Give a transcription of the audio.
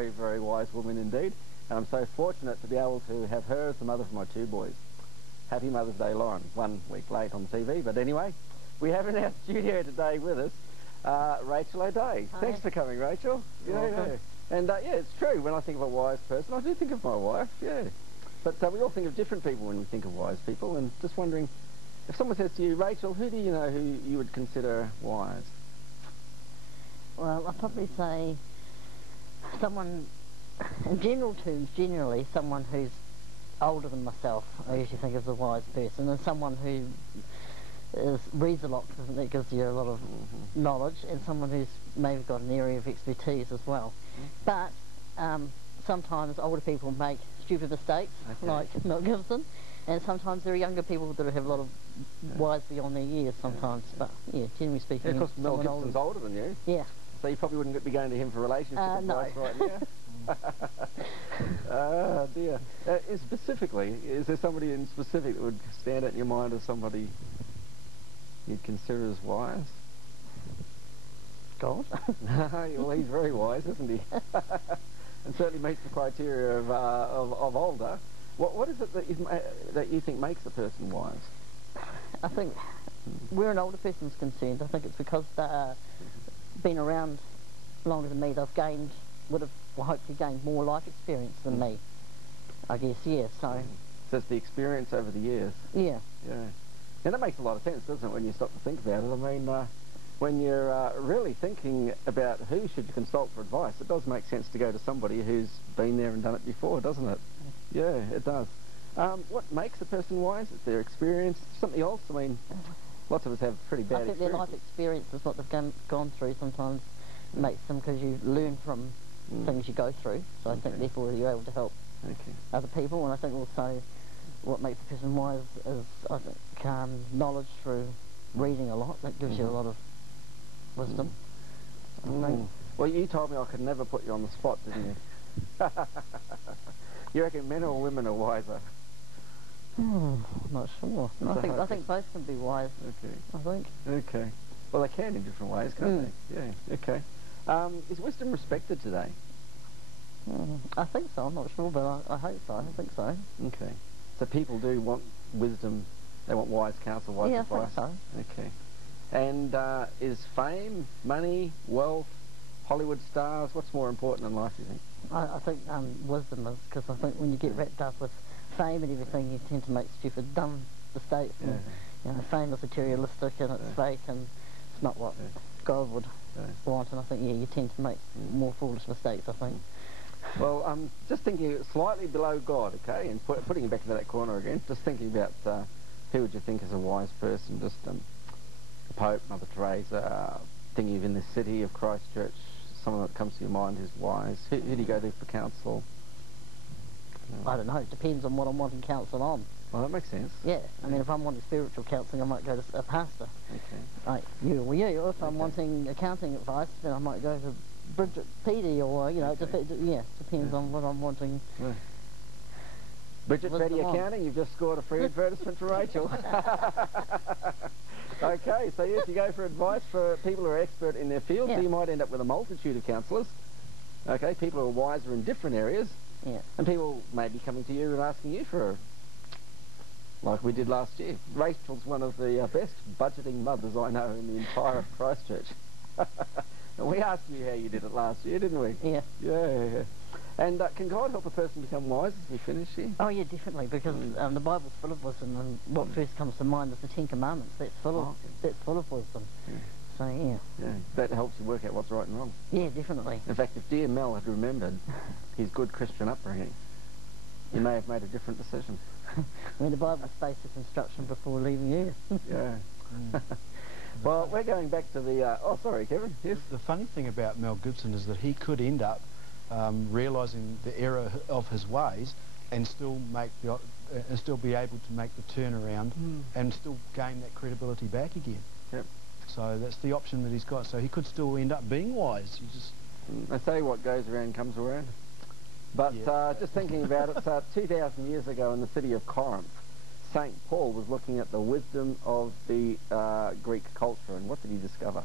Very, very wise woman indeed. And I'm so fortunate to be able to have her as the mother for my two boys. Happy Mother's Day, Lauren. 1 week late on TV, but anyway, we have in our studio today with us Rachael O'Day. Hi. Thanks for coming, Rachael. Yeah. And yeah, it's true. When I think of a wise person, I do think of my wife. Yeah. But we all think of different people when we think of wise people. And just wondering, if someone says to you, Rachael, who do you know who you would consider wise? Well, I'd probably say someone, in general terms, generally someone who's older than myself, I usually think is a wise person, and someone who reads a lot, because that gives you a lot of knowledge, and someone who's maybe got an area of expertise as well. But sometimes older people make stupid mistakes, like Mel Gibson, and sometimes there are younger people that have a lot of wise beyond their years sometimes. But yeah, generally speaking, of course, Mel Gibson's older than you. Yeah. So you probably wouldn't be going to him for relationship advice right now. Oh dear. Specifically, is there somebody in specific that would stand out in your mind as somebody you'd consider as wise? God. Well, he's very wise, isn't he? And certainly meets the criteria of older. What is it that you think makes a person wise? I think where an older person's concerned, I think it's because they've been around longer than me. They've would have hopefully gained more life experience than me, I guess. Yeah. So it's the experience over the years. Yeah. Yeah. And that makes a lot of sense, doesn't it, when you stop to think about it? I mean, when you're really thinking about who should you consult for advice, it does make sense to go to somebody who's been there and done it before, doesn't it? Yeah, it does. What makes a person wise? Is their experience? Something else? I mean, lots of us have pretty bad experiences. I think their life experience is what they've gone through sometimes makes them, because you learn from things you go through. So I think therefore you're able to help other people. And I think also what makes a person wise is, I think, knowledge through reading a lot. That gives you a lot of wisdom. Well, you told me I could never put you on the spot, didn't you? You reckon men or women are wiser? I'm not sure. I think both can be wise. Okay. I think. Okay. Well, they can in different ways, can't they? Yeah. Okay. Is wisdom respected today? I think so. I'm not sure, but I hope so. I think so. Okay. So people do want wisdom. They want wise counsel, wise advice. I think so. Okay. And is fame, money, wealth, Hollywood stars, what's more important in life, do you think? I think wisdom is, because I think when you get wrapped up with fame and everything, you tend to make stupid, dumb mistakes. And, you know, fame is materialistic and it's fake, and it's not what God would want. And I think, you tend to make more foolish mistakes, I think. Well, I'm just thinking slightly below God, okay, and putting you back into that corner again, just thinking about who would you think is a wise person, just the Pope, Mother Teresa, thinking of in this city of Christchurch, someone that comes to your mind who's wise. Who do you go to for counsel? I don't know, it depends on what I'm wanting counsel on. Well, that makes sense. Yeah, I mean, if I'm wanting spiritual counselling, I might go to a pastor. Okay. Like you or you. Or if I'm wanting accounting advice, then I might go to Bridget Petey, or, you know, it depends on what I'm wanting. Yeah. Bridget Petty Accounting, you've just scored a free advertisement for Rachael. Okay, so yes, you go for advice for people who are expert in their field, so you might end up with a multitude of counsellors. Okay, people who are wiser in different areas. Yeah. And people may be coming to you and asking you for, like we did last year. Rachel's one of the best budgeting mothers I know in the entire Christchurch. And we asked you how you did it last year, didn't we? Yeah. Yeah. And can God help a person become wise as we finish here? Oh, yeah, definitely, because the Bible's full of wisdom, and what first comes to mind is the Ten Commandments. That's full of wisdom. Yeah. So, yeah. That helps you work out what's right and wrong. Yeah, definitely. In fact, if dear Mel had remembered his good Christian upbringing, he may have made a different decision. I mean, the Bible's basic instruction before leaving you. Yeah. Well, we're going back to the... oh, sorry, Kevin. Yes? The funny thing about Mel Gibson is that he could end up realising the error of his ways and still be able to make the turnaround and still gain that credibility back again. Yep. So that's the option that he's got. So he could still end up being wise. You just... They say what goes around comes around. But just thinking about it, 2,000 years ago in the city of Corinth, St. Paul was looking at the wisdom of the Greek culture, and what did he discover?